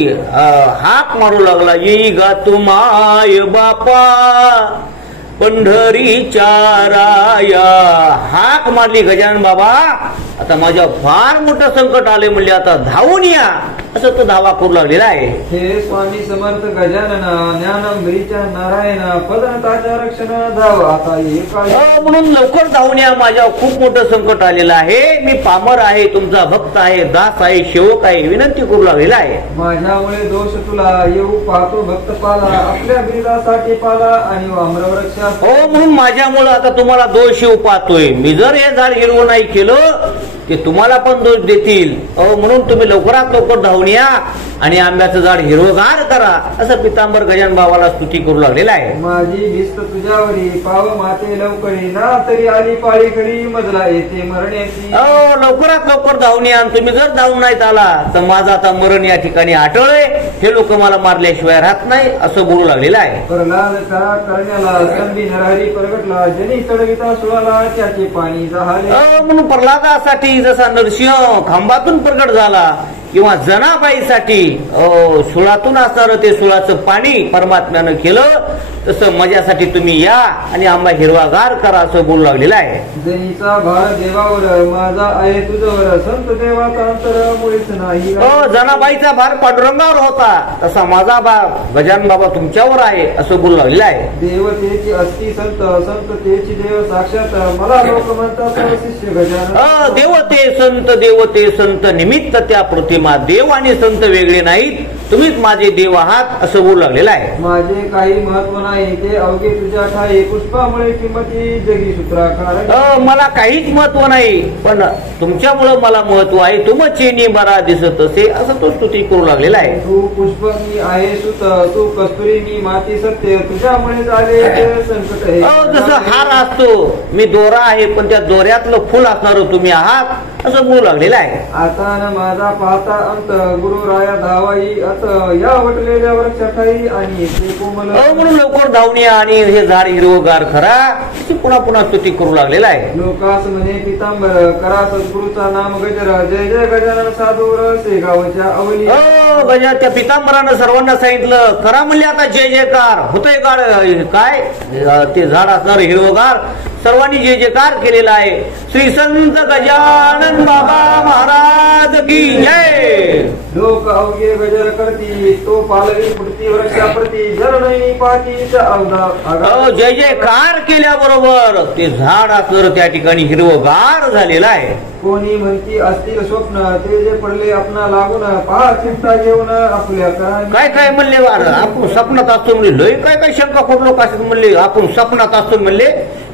हाक मारू लागला, येई गा तुमाय बापा पंढरीच्या राया. हाक मारली गजानन बाबा, आता माझ्या फार मोठं संकट आले म्हणले, आता धावून या असं तो धावा करू लागलेला आहे. हे स्वामी समर्थ गजानना, ज्ञानंबरीच्या नारायणा, पदनताच्या रक्षण धाव आता म्हणून लवकर धावून या, माझ्यावर खूप मोठं संकट आलेलं आहे, मी पामर आहे, तुमचा भक्त आहे, दास आहे, सेवक आहे, विनंती करू लागलेला आहे. माझ्यामुळे दोष तुला येऊ पाहतो भक्त पाला, आपल्या बिरुदासाठी पाला आणि आम्रवृक्ष. म्हणून माझ्यामुळे आता तुम्हाला दोष येऊ पाहतोय. मी जर हे झाड हिरवं नाही केलं ते तुम्हाला पण दोष देतील. म्हणून तुम्ही लवकरात लवकर धावून या आणि आंब्याचं झाड हिरवगार करा असं पितांबर गजानन बाबाला स्तुती करू लागलेला आहे. माझी भिस्त तुझ्यावरी, पाव माते लवकरी, ना तरी आली पाळी खरी, मजला येते मरण्याची. लवकरात लवकर धावून या, तुम्ही जर धावून नाहीत आला तर माझं आता मरण या ठिकाणी आटळय, हे लोक मला मारल्याशिवाय राहत नाही असं बोलू लागलेलं आहे. प्रल्हाद करा करण्याला संधी नरहरी प्रगटला, जनी चढविता सुळाला त्याचे पाणी झाले. म्हणून प्रल्हादासाठी जसा नरसिंह खांबातून प्रगट झाला, किंवा जनाबाईसाठी सुळातून असणार ते सुळाचं पाणी परमात्म्यानं केलं, तसं माझ्यासाठी तुम्ही या आणि आंबा हिरवागार करा असं बोलू लागलेलं आहे. जनीचा भार देवावर, माझा आहे तुझवर, संत देवाचा अंतर मुळीच नाही. जनाबाईचा भार पांडुरंगावर होता, तसा माझा भार गजानन बाबा तुमच्यावर आहे असं बोलू लागलेलं आहे. देवतेची असती संत, संततेची देव साक्षात, मला लोक म्हणतात शिष्य गजानन. देवते संत निमित्त त्या प्रतिमा, देव आणि संत वेगळे नाहीत, तुम्हीच माझे देव आहात असं बोलू लागलेलं आहे. माझे काही महत्व नाही, ते अवघे तुझ्या ठाई, पुष्पामुळे किंमती जगी सूत्राकार. मला काहीच महत्व नाही, पण तुमच्यामुळे मला महत्व आहे, तुमचे नी बरा दिसत असे असं तो स्तुती करू लागलेला आहे. तू पुष्प मी आहे सुत, तू कस्तुरी मी माती सत्य, तुझ्यामुळे झाले संकट. जसं हार असतो, मी दोरा आहे पण त्या दोऱ्यातलं फुल असणार तुम्ही आहात, असं बोलू लागलेलं आहे. आता न माझा पाहता अंत गुरु राया धावाई आता या वटलेल्या वृक्षाखाली आणि ते कोमल म्हणून लवकर धावून या आणि हे झाड हिरवगार खरा अशी पुन्हा पुन्हा स्तुती करू लागलेला आहे. लोकास म्हणे पितांबर करा सद्गुरूचा नाम गजरा जय जय गजानन साधूर से गावच्या अवली. गजा त्या पितांबरानं सर्वांना सांगितलं खरा म्हणले आता जय जयकार होतोय गाड काय ते झाड असणार हिरवगार सर्वांनी जय जयकार केलेला आहे. श्री संत गजानन बाबा महाराज की जय. लोक अवघे गजर करती तो पालवी फुटती वृक्षाप्रती जर नाही पाहती अवधा जय जयकार केल्याबरोबर ते झाड असणार त्या ठिकाणी हिरवगार झालेलं आहे. कोणी म्हणती असतील स्वप्न ते जे पडले आपणा लागून पहा चिंता घेऊन आपल्या काय काय म्हणले आपण स्वप्नात असतो म्हणले लय काय काय शंका खोट लोक असतात म्हणले आपण स्वप्नात असतो म्हणले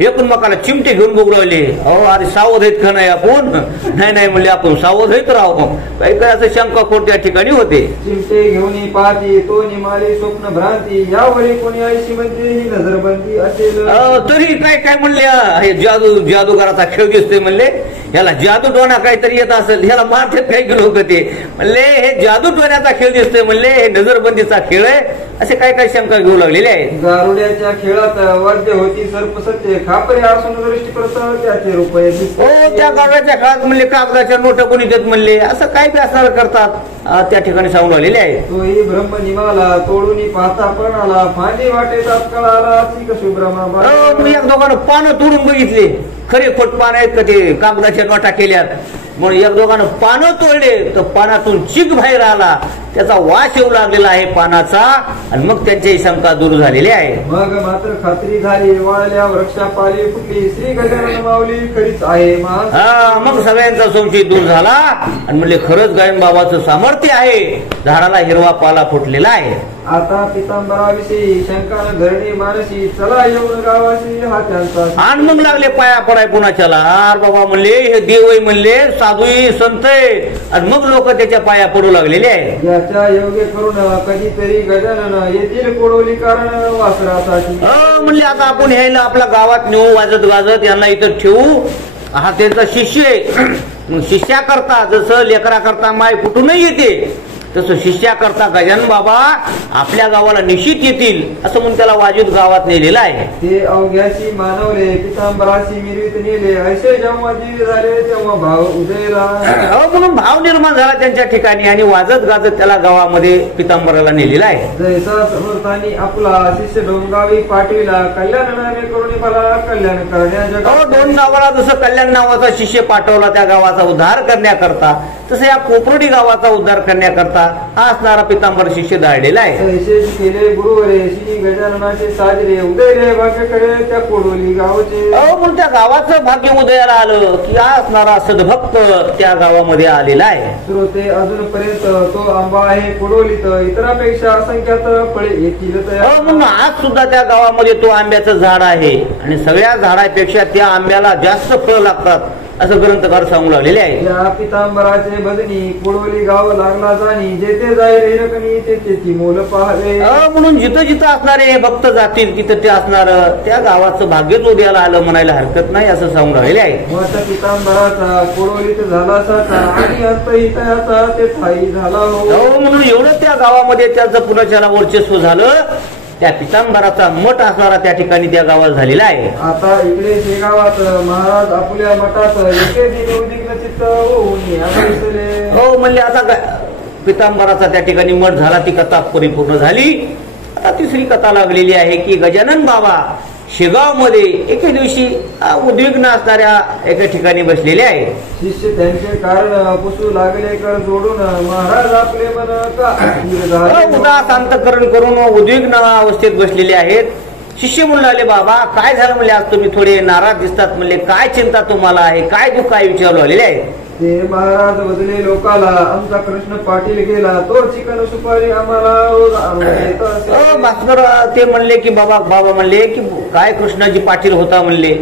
एकमेकाला चिमटे घेऊन बघू राहिले. अहो अरे सावध आहेत का नाही आपण नाही नाही म्हणले आपण सावध आहेत राहू काही काय असं शंका खोट त्या ठिकाणी होते. चिमटे घेऊन पाहती तो निमाली स्वप्न भ्रांती यावरी कोणी ऐशी म्हणते ही नजरबंदी असेल. तरी काय काय म्हणले हे जादूगाराचा खेळ दिसतोय म्हणले ह्याला जादू टोना काहीतरी येत असेल ह्याला मारतात काही लोक ते म्हणले हे जादू टोण्याचा खेळ दिसतोय म्हणले हे नजरबंदीचा खेळ आहे असे काय काय शंका घेऊ लागलेले आहेत. गारुड्याच्या खेळात वाद्य होती सर्प सत्य खापरे असून दृष्टी करता त्याचे रुपये त्या गारुड्याच्या खेळात म्हणले कागदाच्या नोटा कोणी देत म्हणले असं काय बी असणार करतात त्या ठिकाणी सांगून आलेले आहे. तोही ब्रह्म निमाला तोडून पाहता प्रणाला फांदी वाटे तात्काळाला शुभ्रमा. एक दोघांना पानं तोडून बघितले खरे खोट पान आहेत का ते कागदाच्या नोटा केल्यात म्हणून एक दोघांना पानं तोडले तर पानातून चिक बाहेर आला त्याचा वास येऊ लागलेला आहे पानाचा आणि मग त्यांची शंका दूर झालेली आहे. मग मात्र खात्री झाली वाळल्या वृक्षापाली फुटली श्री गजानन माऊली खरीच आहे. मग सगळ्यांचा संशय दूर झाला आणि म्हणले खरंच गजानन बाबाचं सामर्थ्य आहे झाडाला हिरवा पाला फुटलेला आहे. आता पितांबराविषयी शंका धरणी मानसी चला येऊन गावाशी हा त्यांचा आणि मग लागले पाया पडाय कुणाच्याला अरे बाबा म्हणले हे देवही म्हणले साधूही संत आणि मग लोक त्याच्या पाया पडू लागलेले आहे. ज्याच्या योग्य करून कधीतरी गजानन येथील कोडवली कारण वासरासाठी म्हणले आता आपण ह्याला आपल्या गावात नेऊ वाजत गाजत यांना इथं ठेवू हा त्यांचा शिष्य आहे. शिष्या करता जसं लेकरा करता माय कुठूनही येते तसं शिष्या करता गजानन बाबा आपल्या गावाला निश्चित येतील असं म्हणून त्याला वाजूत गावात नेलेलं आहे. ते अवघ्याशी मानवले पितांबराशी मिरवीत नेले असे जेव्हा जीव झाले तेव्हा भाव उदयला म्हणून भाव निर्माण झाला त्यांच्या ठिकाणी आणि वाजत गाजत त्याला गावामध्ये पितांबराला नेलेला आहे. जैसा समर्थांनी आपला शिष्य डोंगावी पाठविला कल्याण नामे करून मला कल्याण करण्या दोन गावाला जसं कल्याण नावाचा शिष्य पाठवला त्या गावाचा उद्धार करण्याकरता तसं या कोपरोडी गावाचा उद्धार करण्याकरता हा असणारा पितांबर शिष्य धाडलेला आहे. केले गुरुवरे श्री गजाननाचे साजरे उदयले भाग्यकडे त्या कोडोली गावचे म्हणून त्या गावाचं भाग्य उदयाला आलं की हा असणारा सद्भक्त त्या गावामध्ये आलेला आहे. श्रोते अजूनपर्यंत तो आंबा आहे कोडोलीत इतरांपेक्षा असंख्यात फळे येतील म्हणून आज सुद्धा त्या गावामध्ये तो आंब्याचं झाड आहे आणि सगळ्या झाडापेक्षा त्या आंब्याला जास्त फळ लागतात असं ग्रंथकार सांगू लागलेले आहे. या पितांबराचे भजनी कोडोली गाव लागला जाणी जेथे जाईल हिरकणी तेथे ती मोल पाहावे म्हणून जिथं जिथं असणारे हे भक्त जातील तिथं ते असणार त्या गावाचं भाग्यच उद्याला आलं म्हणायला हरकत नाही असं सांगू लागलेले आहे. मग पितांबराचा कोडोलीत झाला साठा आणि अंतहिताचा ते ठाई झाला हो म्हणून एवढं त्या गावामध्ये त्याचं पुनर्चला वर्चस्व झालं त्या पितांबराचा मठ असणारा त्या ठिकाणी त्या गावात झालेला आहे. आता इकडे शेगावात महाराज आपल्या मठात एके दिन उद्विग्न चित्त होऊन म्हणले आता पितांबराचा त्या ठिकाणी मठ झाला ती कथा परिपूर्ण झाली. आता तिसरी कथा लागलेली आहे की गजानन बाबा शेगाव मध्ये एके दिवशी उद्विग्न असणाऱ्या एका ठिकाणी बसलेले आहे. शिष्य त्यांचे कारण पुसू लागले कर जोडून महाराज आपले मन उदास अंतकरण करून उद्विग्न अवस्थेत बसलेले आहेत. शिष्य म्हणू लागले बाबा काय झालं म्हणले आज तुम्ही थोडे नाराज दिसतात म्हणले काय चिंता तुम्हाला आहे काय दुःख काय विचारू आलेले आहे. ते महाराज बदले लोकाला आमचा कृष्ण पाटील गेला तो चिकन सुपारी आम्हाला भास्कर ते म्हणले की बाबा म्हणले की काय कृष्णाजी पाटील होता म्हणले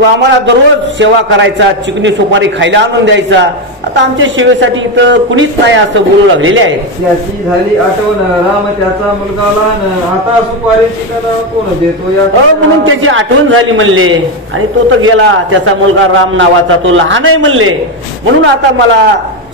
तो आम्हाला दररोज सेवा करायचा, चिकनी सुपारी खायला आणून द्यायचा. आता आमच्या सेवेसाठी इथं कुणीच नाही असं बोलू लागलेले आहे. त्याची झाली आठवण, राम त्याचा मुलगा लहान, आता सुपारी चिकन कोण देतो या म्हणून त्याची आठवण झाली म्हणले. आणि तो तर गेला, त्याचा मुलगा राम नावाचा, तो लहान आहे म्हणले. म्हणून आता मला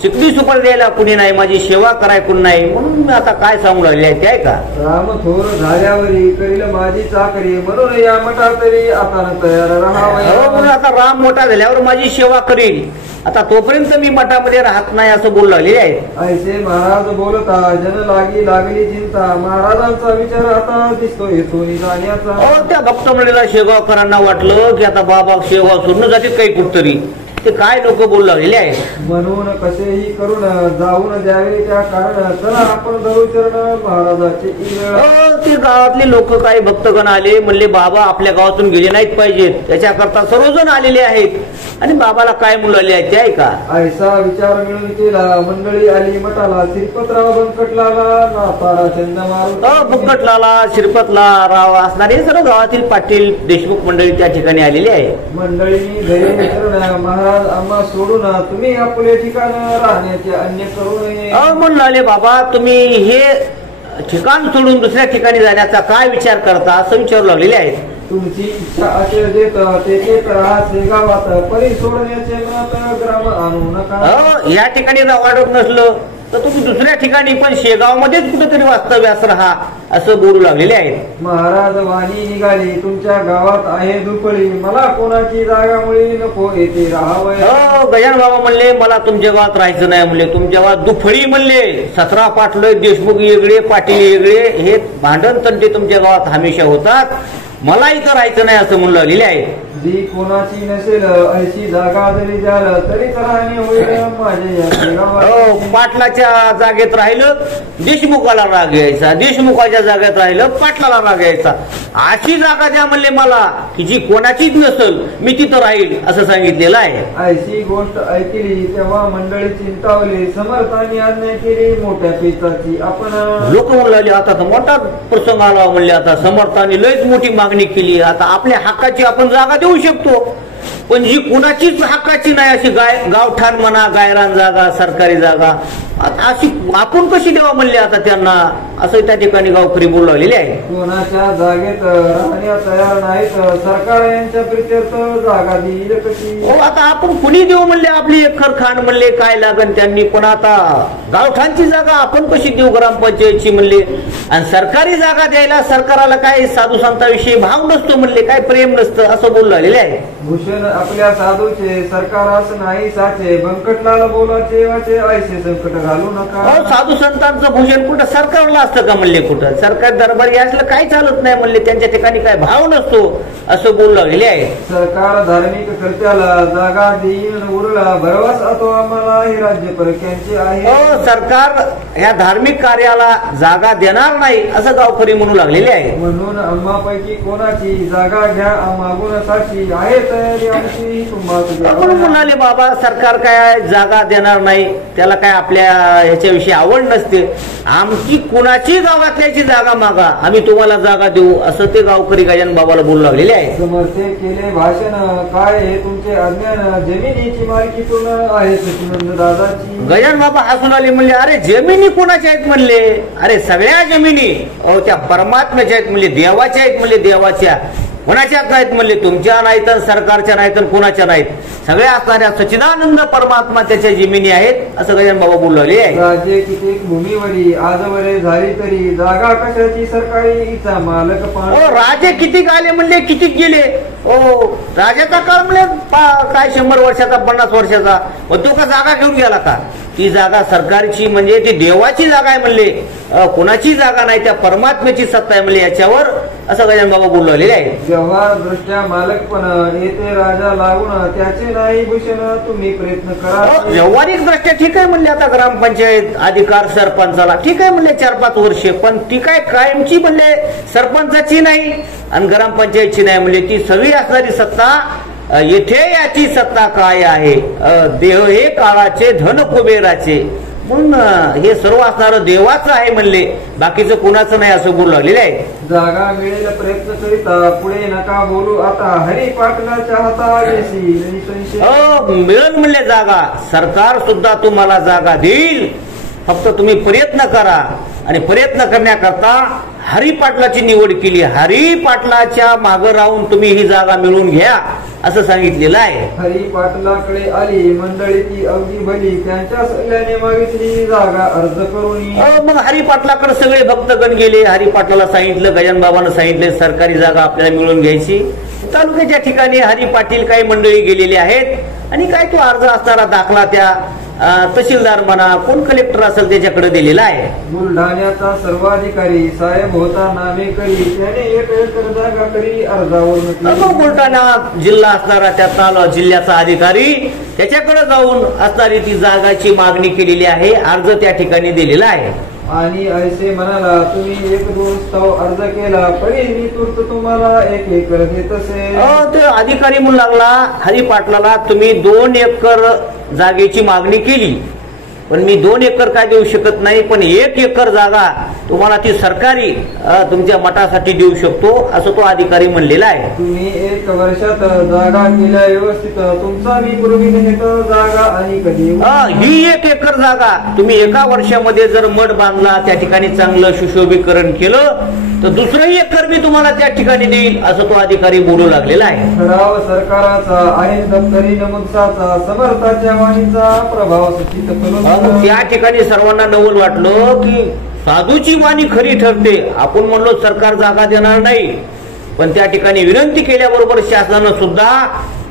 चिकनी सुपारी द्यायला कुणी नाही, माझी सेवा कराय कुणी नाही. म्हणून मी आता काय सांगू लागले आहे ते आहे का. राम थोर झाल्यावरी करील माझी चाकरी, म्हणून या मठा तरी आता तयार राहावं. म्हणून आता राम मोठा झाल्यावर माझी सेवा करील, आता तोपर्यंत मी मठामध्ये राहत नाही असं बोलू लागले आहे. ऐसे महाराज बोलता जन लागली चिंता, महाराजांचा विचार आता दिसतो येतो जाण्याचा. त्या भक्त मंडळीला शेगावकरांना वाटलं की आता बाबा शेगाव सोडून जातील काही कुठतरी, ते काय लोक बोलू लागलेले आहेत. म्हणून कसेही करून जाऊन द्यावे त्या कारण, चला आपण जाऊ चरण महाराजाचे. ते गावातले लोक काही भक्तगण आले, म्हणले बाबा आपल्या गावातून गेले नाहीत पाहिजेत, त्याच्याकरता सर्वजण आलेले आहेत. आणि बाबाला काय मुलाले आहेत ते आहे का. ऐसा विचार मिळून केला, मंडळी आली मठाला, श्रीपतराव बंकटलाला नातारा चंद मारून. बंकटलाला श्रीपतला राव असणारे सर्व गावातील पाटील देशमुख मंडळी त्या ठिकाणी आलेली आहे. मंडळींनी घरी चरण महाराज आम्हा सोडून तुम्ही आपले ठिकाण राहण्याचे अन्य करू नये. म्हणले बाबा तुम्ही हे ठिकाण सोडून दुसऱ्या ठिकाणी जाण्याचा काय विचार करता असं विचारू लागलेले आहेत. तुमची इच्छा असेल देत तेथेच राहा शेगावात, परी सोडण्याचे मनात ग्राम आणू नका. या ठिकाणी वाढत नसलं तर तुम्ही दुसऱ्या ठिकाणी पण शेगावमध्येच कुठेतरी वास्तव्यास राहा असं बोलू लागलेले आहेत. महाराज वाणी निघाली, तुमच्या गावात आहे दुपळी, मला कोणाची जागा मुळी नको येथे राहावं. गजानन बाबा म्हणले मला तुमच्या गावात राहायचं नाही म्हणले, तुमच्या गावात दुफळी म्हणले, 17 पाटलोय, देशमुख वेगळे, पाटील वेगळे, हे भांडण तंटे तुमच्या गावात हमेशा होतात, मला इथं राहायचं नाही असं म्हणून लागलेले आहे. जी कोणाची नसेल अशी जागा जरी द्याल तरी राहणे होईल माझे. पाटलाच्या जागेत राहिलं देशमुखाला राग यायचा, देशमुखाच्या जागेत राहिलं पाटलाला राग यायचा. अशी जागा द्या म्हणले मला की जी कोणाचीच नसेल, मी तिथं राहील असं सांगितलेलं आहे. अशी गोष्ट ऐकली तेव्हा मंडळी चिंतावली, समर्थांनी आज्ञा केली मोठ्या पिताची. आपण लोक म्हणू लागले आता तर मोठा प्रसंग आला म्हणले, आता समर्थांनी लयच मोठी मागणी केली, आता आपल्या हक्काची आपण जागा देऊ शकतो, पण जी कुणाचीच हक्काची नाही अशी गावठाण म्हणा, गायरान जागा, सरकारी जागा अशी आपण कशी देवा म्हणले आता त्यांना, असं त्या ठिकाणी गावकरी बोलू लागलेले आहे. कोणाच्या जागेत राहण्यास तयार नाहीत, सरकार यांच्या प्रित्यर्थ जागा देईल कशी. आता आपण कुणी देऊ म्हणले, आपली एकर खाण म्हणले काय लागन त्यांनी, पण आता गावठाणची जागा आपण कशी देऊ ग्रामपंचायतची म्हणले. आणि सरकारी जागा द्यायला सरकाराला काय साधू संतांविषयी भाव नसतो म्हणले, काय प्रेम नसतं असं बोलू लागलेले आहे. भूषण आपल्या साधूचे सरकारास नाही साचे, बंकटलाला बोलाचे वाचे ऐसे संकट घालू नका. साधू संतांचं भूषण कुठं सरकारला असतं का म्हणले, कुठं सरकार दरबारी असलं काही चालत नाही म्हणले, त्यांच्या ठिकाणी काय भाव नसतो असं बोलू लागले आहे. सरकार धार्मिक कर्त्याला जागा देईन उरला, भरवास तो आम्हाला हे राज्य परक्यांचे आहे. सरकार या धार्मिक कार्याला जागा देणार नाही असं गावकरी म्हणू लागलेले आहे. म्हणून आम्हापैकी कोणाची जागा घ्या, मागून साक्षी आहे तयारी आमची तुम्हाला. म्हणाले बाबा सरकार काय जागा देणार नाही, त्याला काय आपल्या ह्याच्याविषयी आवड नसते, आमची कुणाची गावातल्याची जागा मागा, आम्ही तुम्हाला जागा देऊ असं ते गावकरी गजानन बाबाला बोलू लागलेले आहे. समर्थे केले भाषण, काय हे तुमचे अज्ञान, जमिनीची मालकी पूर्ण आहे दादाची. गजानन बाबा हसून आले, म्हणले अरे जमिनी कोणाच्या आहेत म्हणले, अरे सगळ्या जमिनी त्या परमात्म्याच्या आहेत म्हणले, देवाच्या आहेत म्हणले, देवाच्या कोणाच्या नाहीत म्हणले, तुमच्या नाहीत, सरकारच्या नाहीत, कोणाच्या नाहीत, सगळ्या असणाऱ्या सच्चिदानंद परमात्मा त्याच्या जमिनी आहेत असं गजानन बाबा बोलू लागले आहे. राजे किती भूमीवरी आजवरे झाली तरी, जागा कशाची सरकारी इचा मालक पाण. राजे किती आले म्हणले, किती गेले. राजाचा काळ म्हणले काय 100 वर्षाचा 50 वर्षाचा, मग तो का जागा घेऊन गेला का, ती जागा सरकारची म्हणजे ती देवाची जागा आहे म्हणले, कोणाची जागा नाही, त्या परमात्म्याची सत्ता आहे म्हणले याच्यावर असं गजानन बाबा बोलू लागलेले आहे. व्यवहार दृष्ट्या मालकपण येते राजा लागून, त्याचे नाही भूषण तुम्ही प्रयत्न करा. व्यवहारिक दृष्ट्या ठीक आहे म्हणले, आता ग्रामपंचायत अधिकार सरपंचाला ठीक आहे म्हणले 4-5 वर्षे, पण ती काय कायमची म्हणले सरपंचाची नाही आणि ग्रामपंचायतची नाही म्हणले, ती सगळी असणारी सत्ता येथे याची सत्ता काय आहे. देह हे काळाचे धन कुबेराचे, म्हणून हे सर्व असणारं देवाचं आहे म्हणले, बाकीचं कुणाचं नाही असं बोलू लागलेले आहे. जागा मिळेल प्रयत्न करीता पुढे नका बोलू आता हरी पाटलाच्या हाताळीसी नाही संशय. मिळेल म्हणले जागा, सरकार सुद्धा तुम्हाला जागा देईल, फक्त तुम्ही प्रयत्न करा. आणि प्रयत्न करण्याकरता हरी पाटलाची निवड केली. हरी पाटलाच्या मागे राहून तुम्ही ही जागा मिळवून घ्या असं सांगितलेलं आहे. हरी पाटलाकडे आली मंडळी ती अवघी भली, त्यांच्या सल्ल्याने मागितली जागा अर्ज करून. मग हरी पाटलाकडे सगळे भक्तगण गेले. हरी पाटलाला सांगितलं, गजानन बाबांना सांगितले सरकारी जागा आपल्याला मिळवून घ्यायची. तालुक्याच्या ठिकाणी हरी पाटील काही मंडळी गेलेली आहेत आणि काय तो अर्ज असणारा दाखला त्या तहसीलदार म्हणा कोण कलेक्टर असेल त्याच्याकडे दिलेला आहे. बुलढाण्याचा सर्वाधिकारी साहेब होता नामेकरी, त्याने 1 एकर जागा करी अर्जावर. बुलढाणा जिल्हा असणारा त्या जिल्ह्याचा अधिकारी त्याच्याकडे जाऊन असणारी ती जागाची मागणी केलेली आहे, अर्ज त्या ठिकाणी दिलेला आहे. आणि ऐसे म्हणाला तुम्ही 1-2 स्तव अर्ज केला तरी मी तूर्त तुम्हाला 1 एकर देत असे. ते अधिकारी म्हणू लागला हरी पाटलाला, तुम्ही 2 एकर जागेची मागणी केली पण मी 2 एकर काय देऊ शकत नाही, पण 1 एकर जागा तुम्हाला ती सरकारी तुमच्या मठासाठी देऊ शकतो असं तो अधिकारी म्हणलेला आहे. तुम्ही 1 वर्षात जागा केल्या व्यवस्थित तुमचा मी पूर्वी जागा आणि कधी ही 1 एकर जागा तुम्ही 1 वर्षामध्ये जर मठ बांधला त्या ठिकाणी चांगलं सुशोभीकरण केलं तर 2 एकर मी तुम्हाला त्या ठिकाणी देईल असं तो अधिकारी बोलू लागलेला आहे. ठराव सरकाराचा आहे दप्तरी नमुसाचा समर्थाच्या वाणीचा प्रभाव सूचित करून. त्या ठिकाणी सर्वांना नवल वाटलं की साधूची वाणी खरी ठरते. आपण म्हणलो सरकार जागा देणार नाही, पण त्या ठिकाणी विनंती केल्याबरोबर शासनानं सुद्धा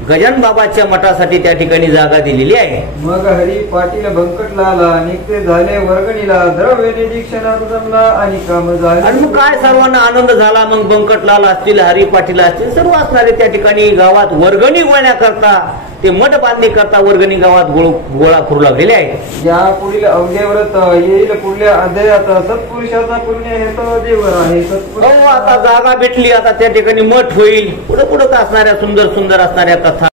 गजानन बाबाच्या मठासाठी त्या ठिकाणी जागा दिलेली आहे. मग हरी पाटील बंकटलाला निघते झाले वर्गणीला, द्रव्य निरीक्षणात जमला आणि काम झाले. आणि मग काय सर्वांना आनंद झाला. मग बंकटलाल असतील, हरी पाटील असतील, सर्व असणारे त्या ठिकाणी गावात वर्गणी गोळण्याकरता ते मठ बांधणी करता वर्गणी गावात गोळा करू लागलेले आहेत. या पुढील अवघ्यव्रत येईल पुढल्या अध्यायात सत्पुरुषाचा पुण्य हेत देवर आहे. आता जागा भेटली, आता त्या ठिकाणी मठ होईल. पुढे पुढे असणाऱ्या सुंदर सुंदर असणाऱ्या कथा